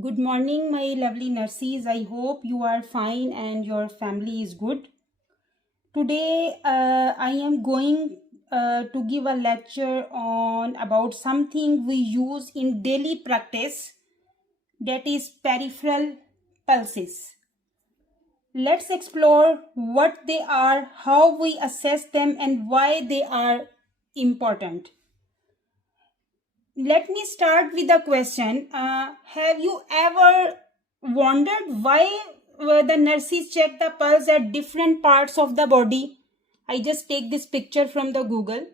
Good morning, my lovely nurses. I hope you are fine and your family is good. Today, I am going to give a lecture on about something we use in daily practice, that is peripheral pulses. Let's explore what they are, how we assess them, and why they are important. Let me start with a question. Have you ever wondered why the nurses check the pulse at different parts of the body? I just take this picture from the Google.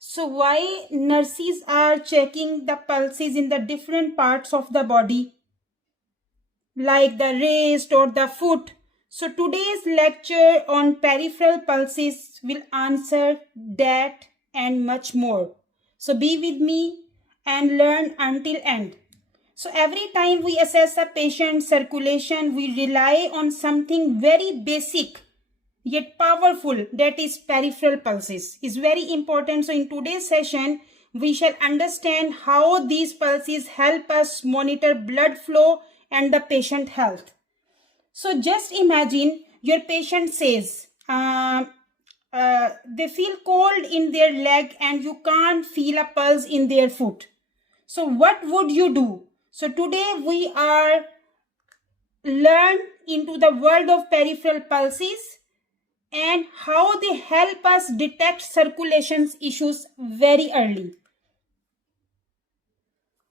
So why nurses are checking the pulses in the different parts of the body, like the wrist or the foot? So today's lecture on peripheral pulses will answer that and much more. So be with me and learn until end. So every time we assess a patient's circulation, we rely on something very basic yet powerful, that is peripheral pulses. Is very important. So in today's session, we shall understand how these pulses help us monitor blood flow and the patient health. So just imagine your patient says, they feel cold in their leg and you can't feel a pulse in their foot. So what would you do? So today we are learn into the world of peripheral pulses and how they help us detect circulation issues very early.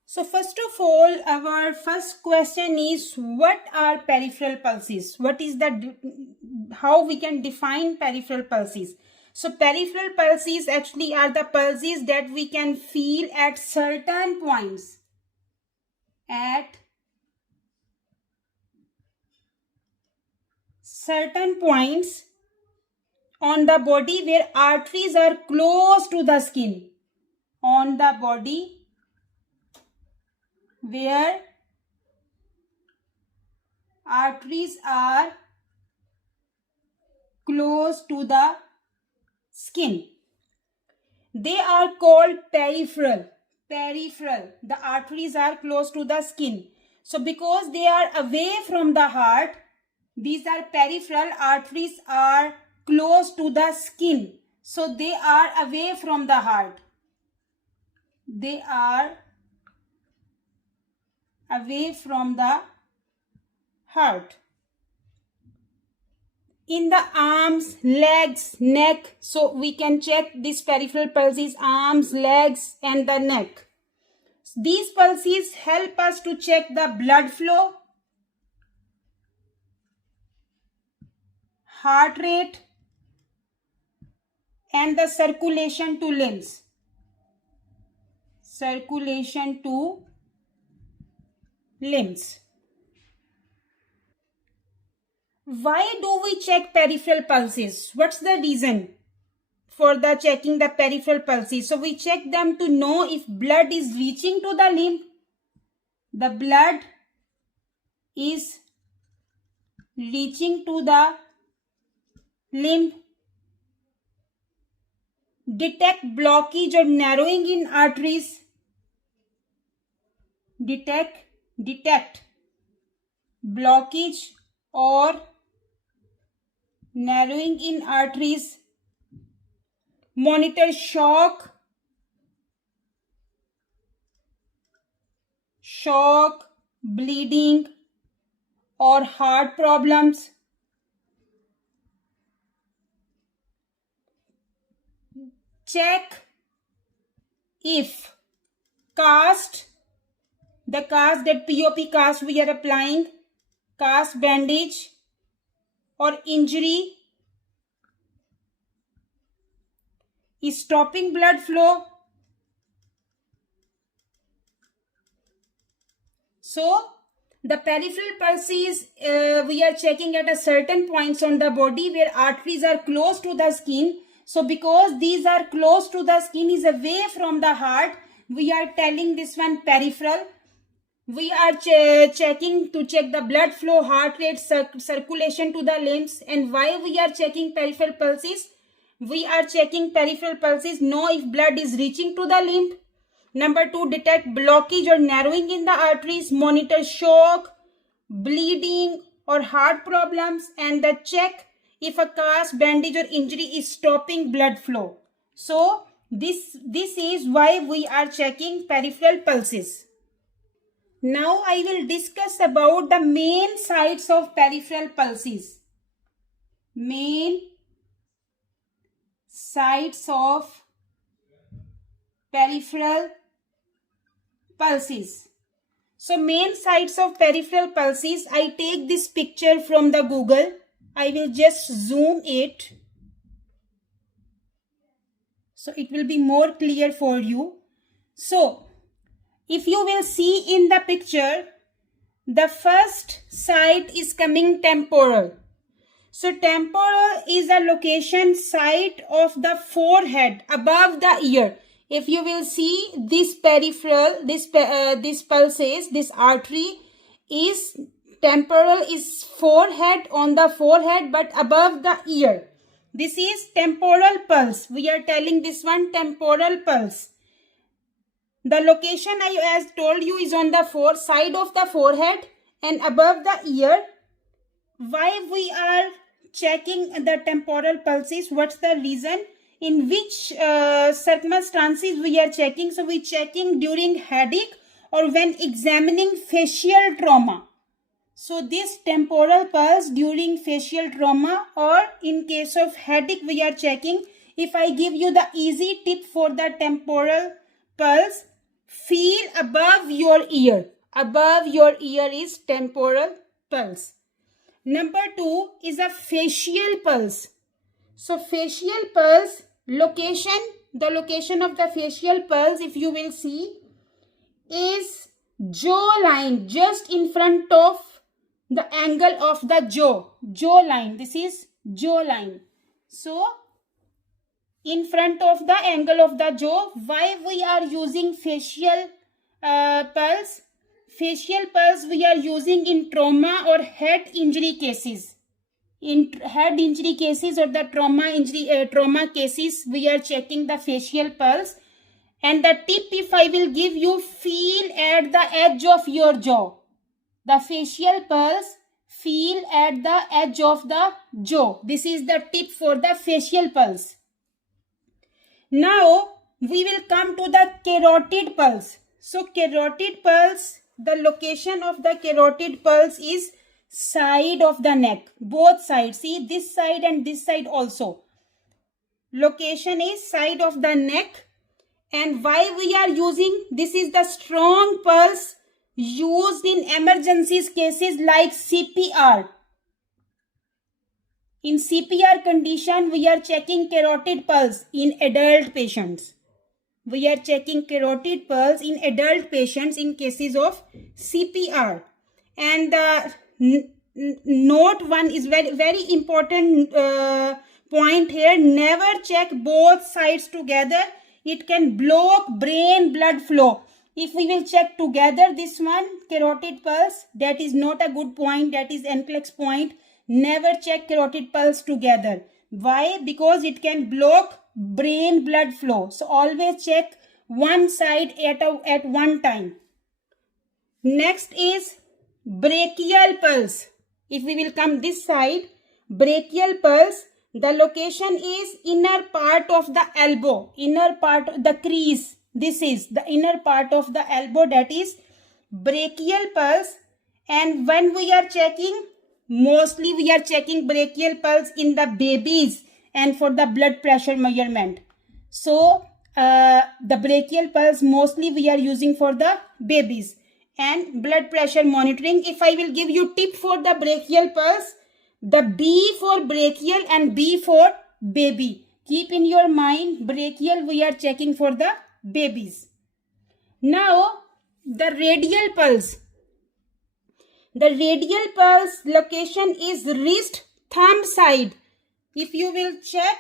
So first of all, our first question is, what are peripheral pulses? What is how we can define peripheral pulses? So peripheral pulses actually are the pulses that we can feel at certain points. At certain points on the body where arteries are close to the skin. On the body where arteries are close to the skin. They are called peripheral. Peripheral. The arteries are close to the skin. So because they are away from the heart, these are peripheral. Arteries are close to the skin. So they are away from the heart. They are away from the heart. In the arms, legs, neck, so we can check these peripheral pulses, arms, legs and the neck. These pulses help us to check the blood flow, heart rate and the circulation to limbs. Circulation to limbs. Why do we check peripheral pulses? What's the reason for the checking the peripheral pulses? So we check them to know if blood is reaching to the limb. The blood is reaching to the limb. Detect blockage or narrowing in arteries. Detect blockage or narrowing in arteries. Monitor shock, bleeding or heart problems. Check if the cast, that POP cast we are applying, cast, bandage or injury is stopping blood flow. So the peripheral pulses we are checking at a certain points on the body where arteries are close to the skin. So because these are close to the skin, is away from the heart, we are telling this one peripheral. We are checking to check the blood flow, heart rate, circulation to the limbs. And why we are checking peripheral pulses? We are checking peripheral pulses, know if blood is reaching to the limb. Number 2, detect blockage or narrowing in the arteries, monitor shock, bleeding or heart problems, and the check if a cast, bandage or injury is stopping blood flow. So this is why we are checking peripheral pulses. Now I will discuss about the main sites of peripheral pulses. Main sites of peripheral pulses. So main sites of peripheral pulses, I take this picture from the Google. I will just zoom it, so it will be more clear for you. So if you will see in the picture, the first site is coming temporal. So temporal is a location site of the forehead above the ear. If you will see this peripheral, this pulses, this artery is temporal, is forehead, on the forehead but above the ear. This is temporal pulse. We are telling this one temporal pulse. The location I as told you is on the side of the forehead and above the ear. Why we are checking the temporal pulses? What's the reason? In which circumstances we are checking? So we checking during headache or when examining facial trauma. So this temporal pulse during facial trauma or in case of headache we are checking. If I give you the easy tip for the temporal pulse, feel above your ear. Above your ear is temporal pulse. Number 2 is a facial pulse. So facial pulse location, the location of the facial pulse, if you will see, is jaw line, just in front of the angle of the jaw line. This is jaw line. So in front of the angle of the jaw. Why we are using facial pulse? Facial pulse we are using in trauma or head injury cases. In head injury cases or the trauma cases, we are checking the facial pulse. And the tip, if I will give you, feel at the edge of your jaw. The facial pulse, feel at the edge of the jaw. This is the tip for the facial pulse. Now we will come to the carotid pulse. So carotid pulse, the location of the carotid pulse is side of the neck, both sides. See, this side and this side also. Location is side of the neck. And why we are using, this is the strong pulse used in emergencies cases like CPR. In CPR condition, we are checking carotid pulse in adult patients. We are checking carotid pulse in adult patients in cases of CPR. And the note one is very important point here. Never check both sides together. It can block brain blood flow. If we will check together this one, carotid pulse, that is not a good point. That is NCLEX point. Never check carotid pulse together. Why? Because it can block brain blood flow. So always check one side at one time. Next is brachial pulse. If we will come this side, brachial pulse, the location is inner part of the elbow, inner part of the crease. This is the inner part of the elbow, that is brachial pulse. And when we are checking, mostly we are checking brachial pulse in the babies and for the blood pressure measurement. So the brachial pulse mostly we are using for the babies and blood pressure monitoring. If I will give you tip for the brachial pulse, the B for brachial and B for baby. Keep in your mind, brachial we are checking for the babies. Now the radial pulse. The radial pulse location is wrist thumb side. If you will check,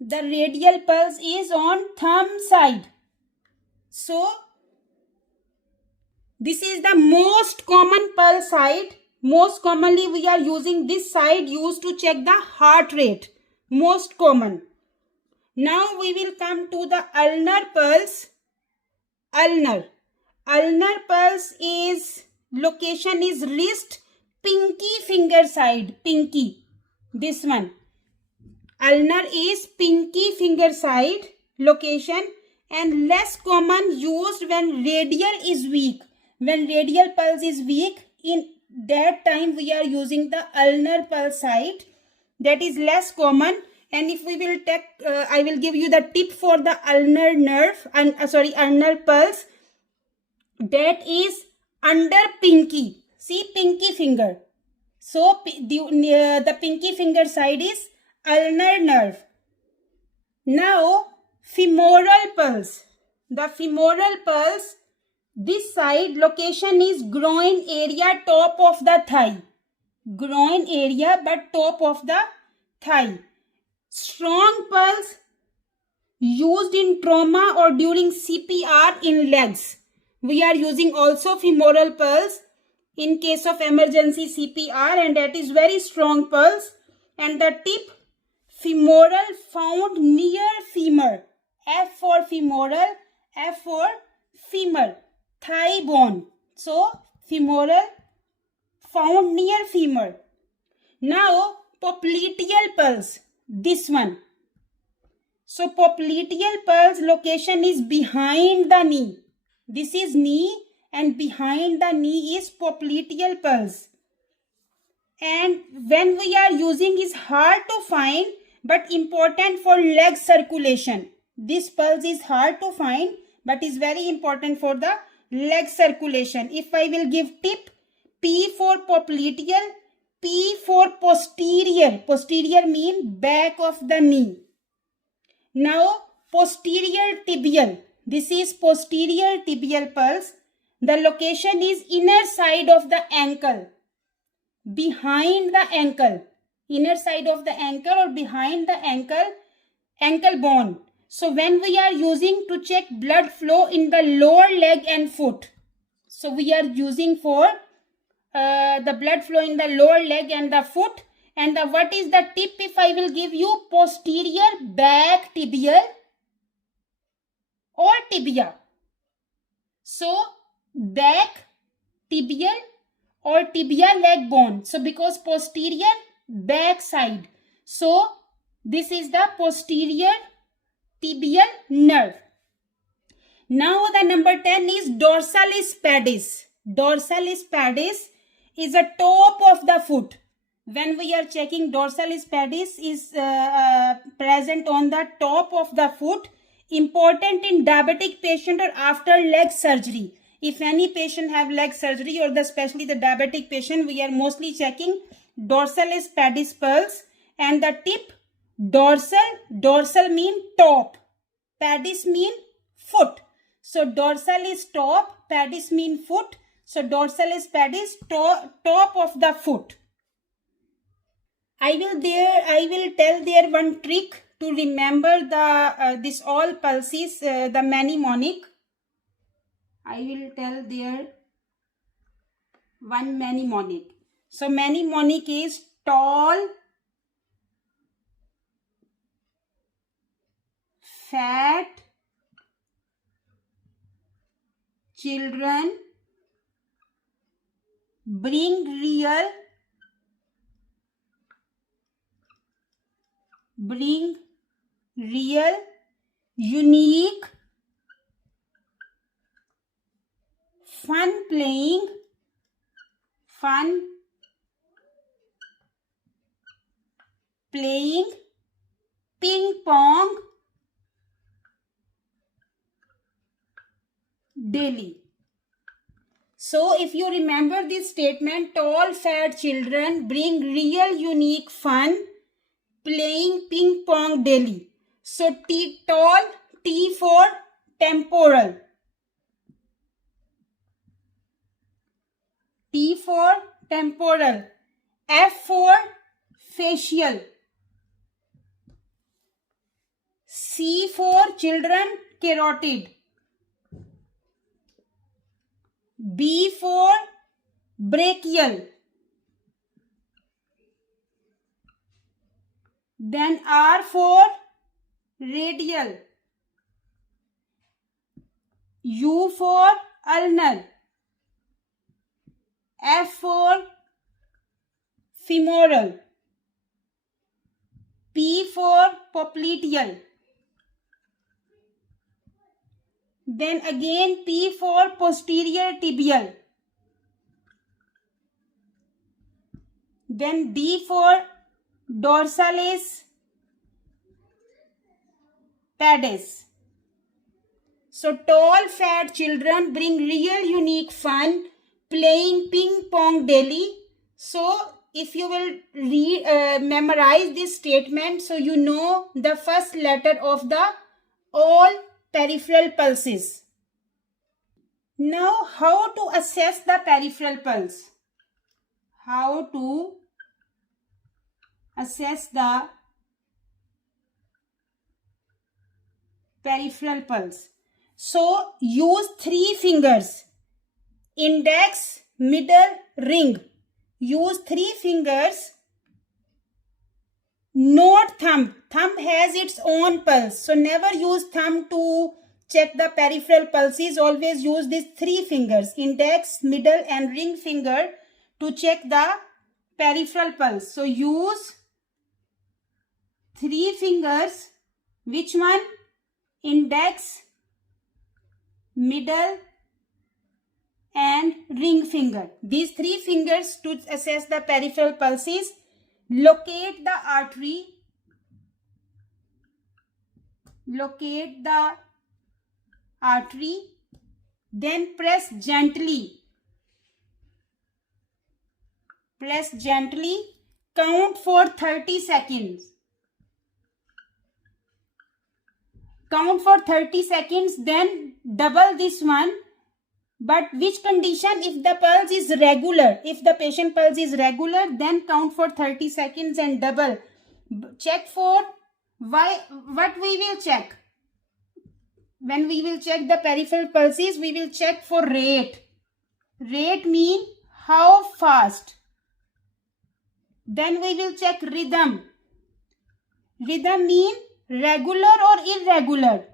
the radial pulse is on thumb side. So this is the most common pulse side. Most commonly we are using this side used to check the heart rate. Most common. Now we will come to the ulnar pulse. ulnar. Ulnar pulse is location is wrist, pinky finger side, pinky. This one. Ulnar is pinky finger side location and less common used when radial is weak. When radial pulse is weak, in that time we are using the ulnar pulse site. That is less common. And if we will take, I will give you the tip for the ulnar nerve, ulnar pulse. That is under pinky. See, pinky finger. So the pinky finger side is ulnar nerve. Now femoral pulse. The femoral pulse, this side location is groin area, top of the thigh. Groin area but top of the thigh. Strong pulse used in trauma or during CPR in legs. We are using also femoral pulse in case of emergency CPR, and that is very strong pulse. And the tip, femoral found near femur. F for femoral, F for femur, thigh bone. So femoral found near femur. Now popliteal pulse, this one. So popliteal pulse location is behind the knee. This is knee and behind the knee is popliteal pulse. And when we are using is hard to find but important for leg circulation. This pulse is hard to find but is very important for the leg circulation. If I will give tip, P for popliteal, P for posterior. Posterior mean back of the knee. Now posterior tibial. This is posterior tibial pulse. The location is inner side of the ankle. Behind the ankle. Inner side of the ankle or behind the ankle bone. So when we are using to check blood flow in the lower leg and foot. So we are using for the blood flow in the lower leg and the foot. And what is the tip if I will give you? Posterior back tibial or tibia. So back tibial or tibia leg bone. So because posterior back side. So this is the posterior tibial nerve. Now the number 10 is dorsalis pedis. Dorsalis pedis is a top of the foot. When we are checking, dorsalis pedis is present on the top of the foot. Important in diabetic patient or after leg surgery. If any patient have leg surgery or especially the diabetic patient, we are mostly checking dorsalis pedis pulse. And the tip, dorsal mean top, pedis mean foot. So dorsal is top, pedis mean foot. So dorsalis pedis, top of the foot. I will tell there one trick to remember the this all pulses, the mnemonic. I will tell there one mnemonic. So mnemonic is tall, fat children bring real unique fun playing ping pong daily. So if you remember this statement, tall fat children bring real unique fun playing ping pong daily. So tall, T for temporal, T for temporal, F for facial, C for children carotid, B for brachial, then R for radial, U for ulnar, F for femoral, P for popliteal, then again P for posterior tibial, then D for dorsalis pedis. So tall fat children bring real unique fun playing ping pong daily. So if you will memorize this statement, so you know the first letter of the all peripheral pulses. Now how to assess the peripheral pulse? How to assess the peripheral pulse? So use 3 fingers, index, middle, ring. Use 3 fingers, not thumb. Thumb has its own pulse. So never use thumb to check the peripheral pulses. Always use these 3 fingers, index, middle and ring finger to check the peripheral pulse. So use 3 fingers. Which one? Index, middle and ring finger. These 3 fingers to assess the peripheral pulses. Locate the artery. Locate the artery. Then press gently. Press gently. Count for 30 seconds. Count for 30 seconds, then double this one. But which condition? If the pulse is regular, if the patient pulse is regular, then count for 30 seconds and double. Check for what we will check. When we will check the peripheral pulses, we will check for rate. Rate means how fast. Then we will check rhythm. Rhythm means regular or irregular.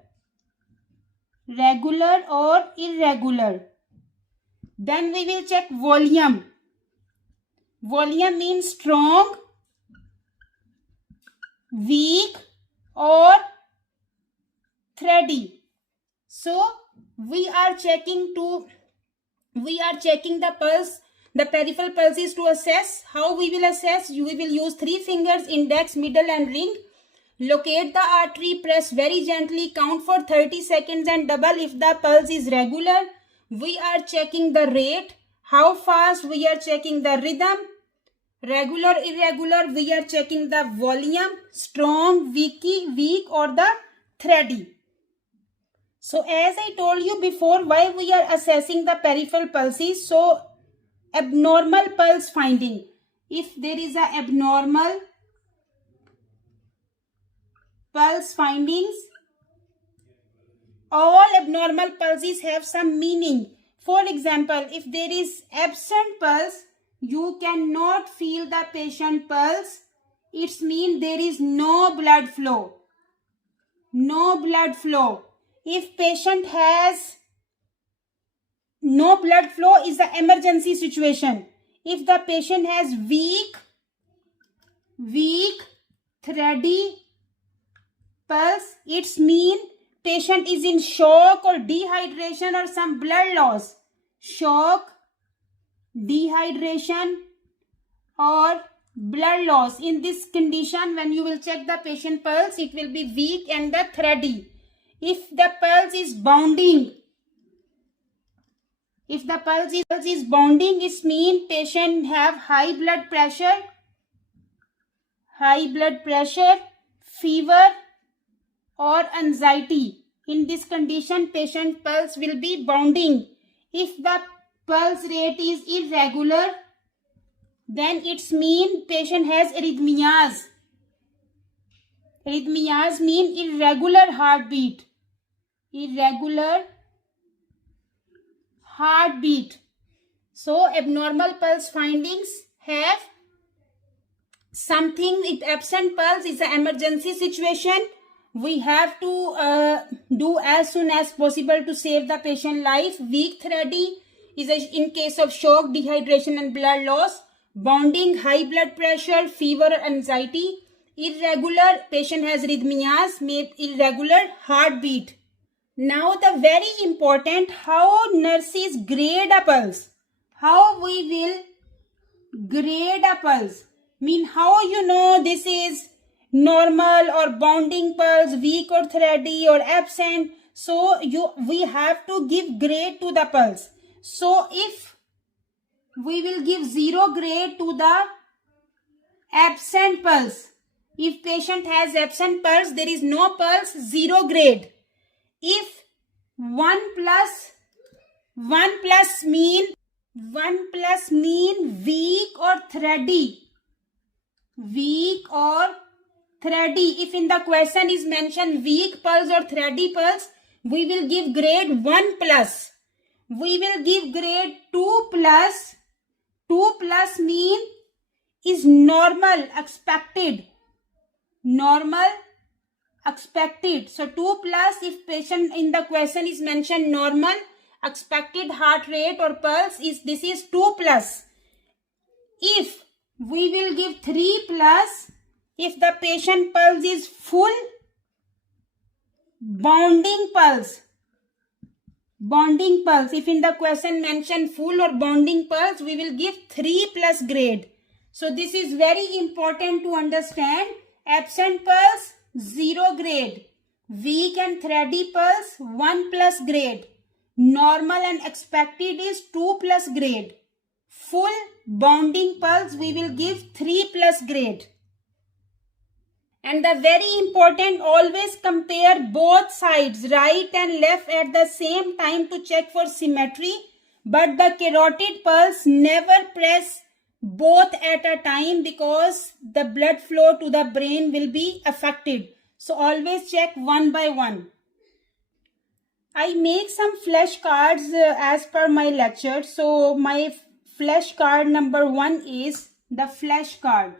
Regular or irregular. Then we will check volume. Volume means strong, weak or thready. So we are checking the pulse, the peripheral pulses to assess. How we will assess? We will use 3 fingers, index, middle and ring. Locate the artery, press very gently, count for 30 seconds and double if the pulse is regular. We are checking the rate, how fast. We are checking the rhythm, regular, irregular. We are checking the volume, strong, weak or the thready. So as I told you before, why we are assessing the peripheral pulses? So abnormal pulse finding. If there is an abnormal pulse findings, all abnormal pulses have some meaning. For example, if there is absent pulse, you cannot feel the patient pulse. It means there is no blood flow. No blood flow. If patient has no blood flow, is an emergency situation. If the patient has weak, thready pulse, it means patient is in shock or dehydration or some blood loss. Shock, dehydration or blood loss. In this condition, when you will check the patient pulse, it will be weak and the thready. If the pulse is bounding, it means patient have high blood pressure, fever or anxiety. In this condition, patient pulse will be bounding. If the pulse rate is irregular, then it means patient has arrhythmias. Arrhythmias mean irregular heartbeat. So abnormal pulse findings have something. If absent pulse is an emergency situation, we have to do as soon as possible to save the patient life. Weak thready is in case of shock, dehydration and blood loss. Bonding, high blood pressure, fever, anxiety. Irregular, patient has arrhythmias, irregular heartbeat. Now the very important, how nurses grade a pulse. How we will grade a pulse. Mean how you know this is normal or bonding pulse, weak or thready or absent. So we have to give grade to the pulse. So if we will give 0 grade to the absent pulse. If patient has absent pulse, there is no pulse, 0 grade. If 1 plus mean weak or thready. Weak or thready. If in the question is mentioned weak pulse or thready pulse, we will give grade 1 plus. We will give grade 2 plus. 2 plus mean is normal, expected. Normal, expected. So 2 plus if patient in the question is mentioned normal, expected heart rate or pulse this is 2 plus. If we will give 3 plus, if the patient pulse is full, bonding pulse. Bonding pulse. If in the question mentioned full or bonding pulse, we will give 3 plus grade. So this is very important to understand. Absent pulse, 0 grade. Weak and thready pulse, 1 plus grade. Normal and expected is 2 plus grade. Full bonding pulse, we will give 3 plus grade. And the very important, always compare both sides, right and left at the same time to check for symmetry. But the carotid pulse, never press both at a time because the blood flow to the brain will be affected. So always check one by one. I make some flashcards as per my lecture. So my flashcard number 1 is the flashcard.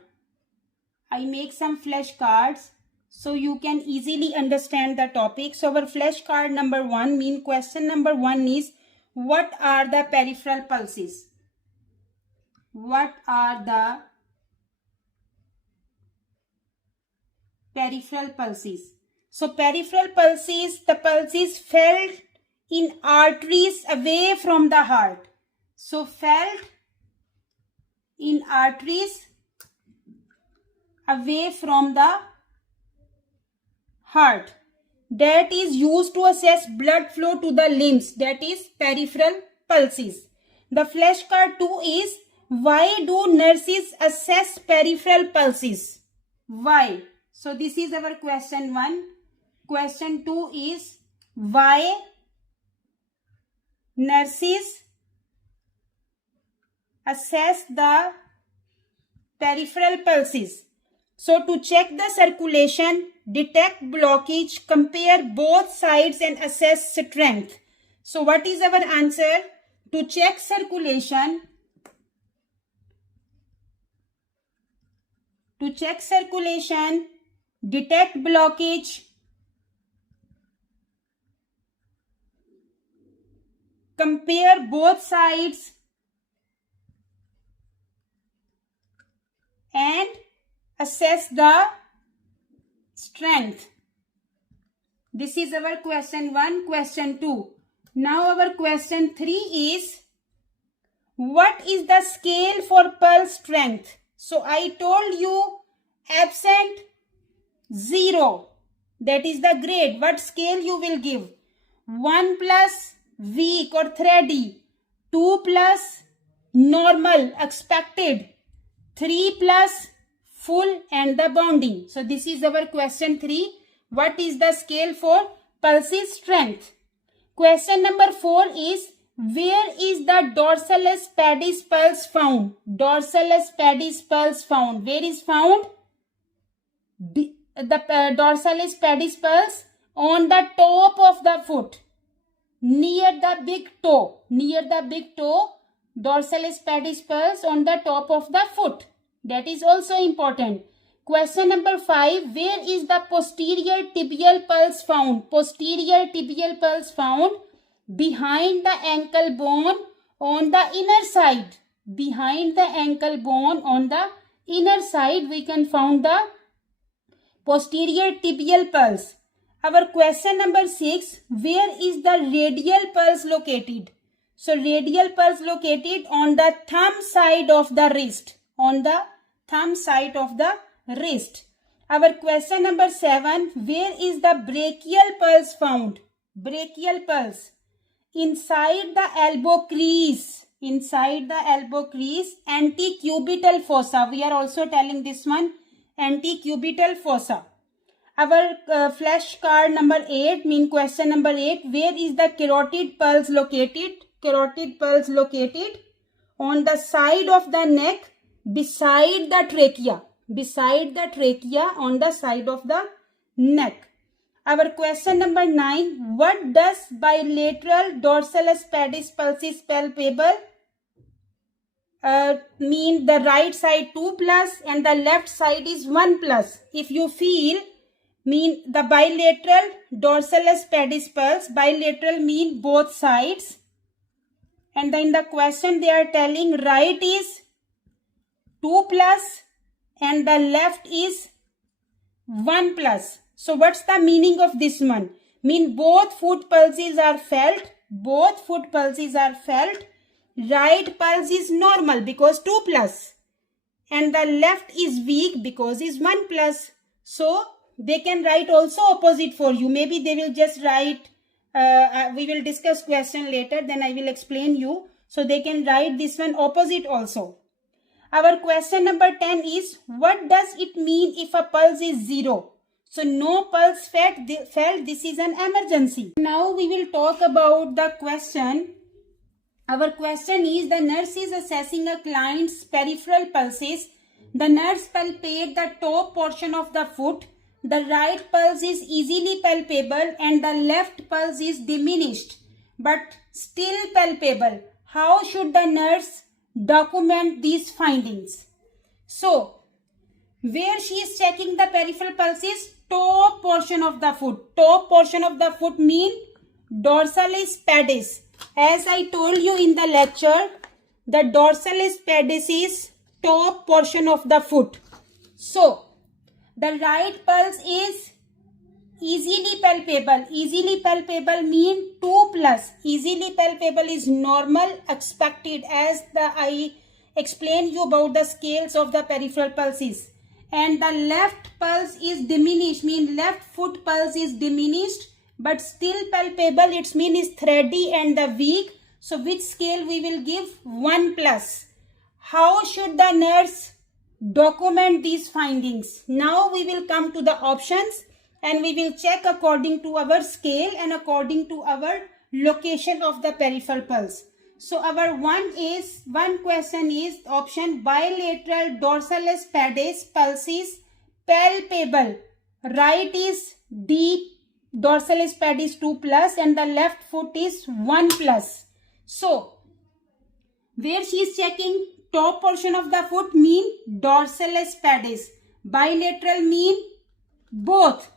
I make some flashcards so you can easily understand the topic. So our flashcard number 1 mean question number 1 is what are the peripheral pulses? What are the peripheral pulses? So peripheral pulses, the pulses felt in arteries away from the heart. So felt in arteries away from the heart. That is used to assess blood flow to the limbs. That is peripheral pulses. The flashcard 2 is why do nurses assess peripheral pulses? Why? So this is our question 1. Question 2 is why nurses assess the peripheral pulses. So to check the circulation, detect blockage, compare both sides and assess strength. So what is our answer? To check circulation, detect blockage, compare both sides and assess the strength. This is our question 1, question 2. Now our question 3 is what is the scale for pulse strength? So I told you absent 0. That is the grade. What scale you will give? 1 plus weak or thready. 2 plus normal, expected. 3 plus full and the bonding. So this is our question 3. What is the scale for pulses strength? Question number 4 is where is the dorsalis pedis pulse found? Dorsalis pedis pulse found. Where is found? The dorsalis pedis pulse on the top of the foot. Near the big toe. Near the big toe. Dorsalis pedis pulse on the top of the foot. That is also important. Question number 5. Where is the posterior tibial pulse found? Posterior tibial pulse found behind the ankle bone on the inner side. Behind the ankle bone on the inner side we can find the posterior tibial pulse. Our question number 6. Where is the radial pulse located? So radial pulse located on the thumb side of the wrist. On the thumb side of the wrist. Our question number 7. Where is the brachial pulse found? Brachial pulse. Inside the elbow crease. Inside the elbow crease. Antecubital fossa. We are also telling this one. Antecubital fossa. Our flashcard number 8, mean question number 8. Where is the carotid pulse located? Carotid pulse located on the side of the neck beside the trachea. Beside the trachea on the side of the neck. Our question number 9. What does bilateral dorsalis pedis pulsis palpable? Mean the right side 2 plus and the left side is 1 plus. If you feel, mean the bilateral dorsalis pedis pulse, bilateral mean both sides. And then the question they are telling right is 2 plus and the left is 1 plus. So what's the meaning of this one? Mean both foot pulses are felt. Both foot pulses are felt. Right pulse is normal because 2 plus. And the left is weak because is 1 plus. So they can write also opposite for you. Maybe they will just write, we will discuss question later, then I will explain you. So they can write this one opposite also. Our question number 10 is, what does it mean if a pulse is 0? So no pulse felt, this is an emergency. Now we will talk about the question. Our question is, the nurse is assessing a client's peripheral pulses. The nurse palpates the top portion of the foot. The right pulse is easily palpable and the left pulse is diminished but still palpable. How should the nurse document these findings? So, where she is checking the peripheral pulse is top portion of the foot. Top portion of the foot mean dorsalis pedis. As I told you in the lecture, the dorsalis pedis is top portion of the foot. So, the right pulse is easily palpable. Easily palpable mean 2 plus. Easily palpable is normal, expected, as I explained you about the scales of the peripheral pulses. And the left pulse is diminished, mean left foot pulse is diminished but still palpable. Its mean is thready and the weak. So which scale we will give? 1 plus. How should the nurse document these findings? Now we will come to the options and we will check according to our scale and according to our location of the peripheral pulse. So our one question is option bilateral dorsalis pedis pulses palpable. Right is D, dorsalis pedis 2 plus and the left foot is 1 plus. So where she is checking top portion of the foot mean dorsalis pedis. Bilateral mean both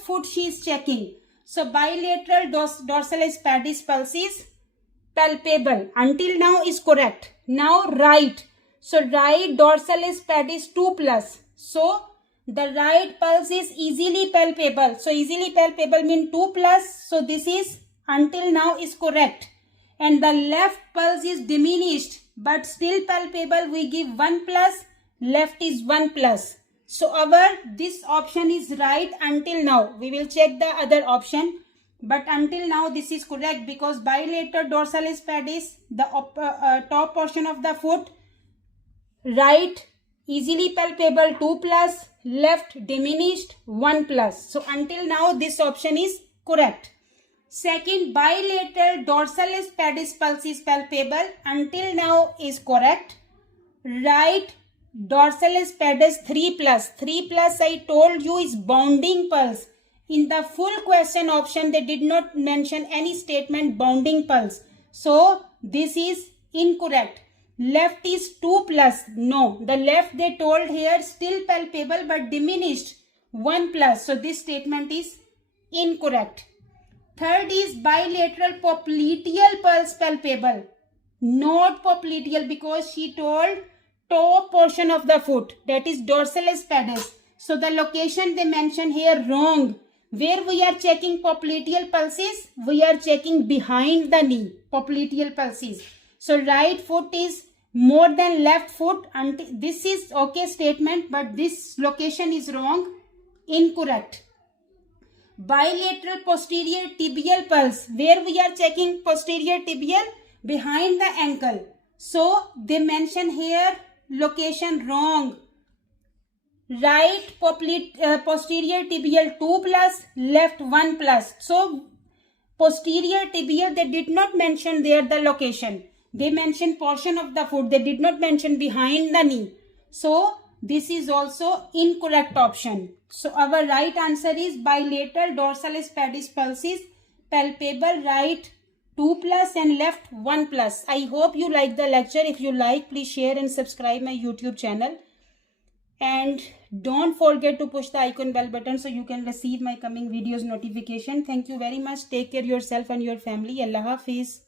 foot she is checking. So bilateral dorsalis pedis pulses palpable. Until now is correct. Now right. So right dorsalis pedis 2 plus. So the right pulse is easily palpable. So easily palpable mean 2 plus. So this is until now is correct. And the left pulse is diminished but still palpable. We give 1 plus. Left is 1 plus. So this option is right until now. We will check the other option. But until now this is correct because bilateral dorsalis pedis, the top portion of the foot, right easily palpable 2 plus, left diminished 1 plus. So until now this option is correct. Second, bilateral dorsalis pedis pulse is palpable. Until now is correct. Right dorsalis pedis 3 plus. 3 plus I told you is bounding pulse. In the full question option they did not mention any statement bounding pulse. So this is incorrect. Left is 2 plus. No, the left they told here still palpable but diminished 1 plus. So this statement is incorrect. Third is bilateral popliteal pulse palpable. Not popliteal because she told toe portion of the foot, that is dorsalis pedis. So the location they mention here wrong. Where we are checking popliteal pulses? We are checking behind the knee, popliteal pulses. So right foot is more than left foot, and this is okay statement, but this location is wrong, incorrect. Bilateral posterior tibial pulse, where we are checking posterior tibial? Behind the ankle. So they mention here location wrong. Right posterior tibial 2 plus, left 1 plus. So posterior tibial, they did not mention there the location. They mentioned portion of the foot. They did not mention behind the knee. So this is also incorrect option. So our right answer is bilateral dorsalis pedis pulses palpable, right 2 plus and left 1 plus. I hope you like the lecture. If you like, please share and subscribe my YouTube channel. And don't forget to push the icon bell button so you can receive my coming videos notification. Thank you very much. Take care of yourself and your family. Allah Hafiz.